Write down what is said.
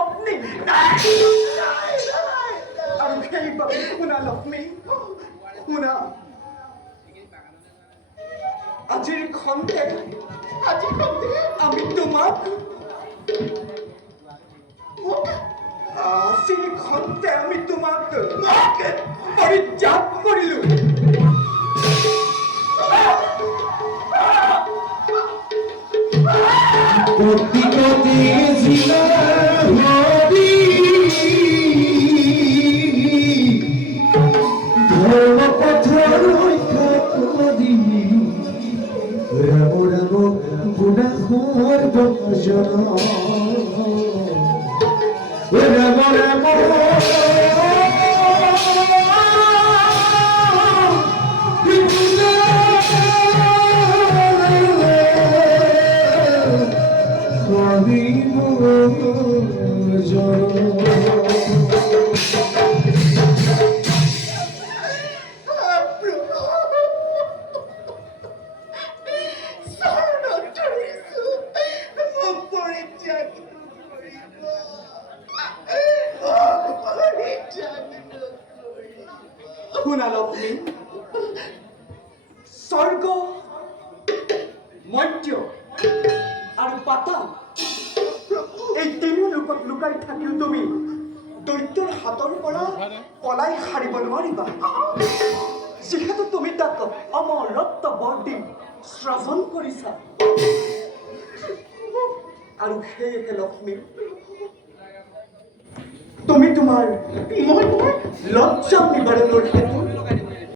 পত্নী আৰু সেইবাবে শুনা লক্ষ্মী শুনা আজিৰ খন্তে আমি তোমাক আজিৰ খন্তে আমি তোমাক পৰিত্যাগ কৰিলো কতি জিলা হবি ধৰ্ম পথৰ ৰক্ষা কৰি ৰাম ৰাম গুণা সৰ্বজন ৰাম ৰাম শুনা লক্ষ্মী স্বৰ্গ মৰ্ত্য আৰু পাতাল এই তিনিও লোকত লুকাই থাকিও তুমি দৈত্যৰ হাতৰ পৰা পলাই সাৰিব নোৱাৰিবা যিহেতু তুমি তাক অমৰত্ব বৰ্তি শ্ৰৱণ কৰিছা আৰু সেয়েহে লক্ষ্মী তুমি তোমাৰ লজ্জা নিবাৰণৰ হেতু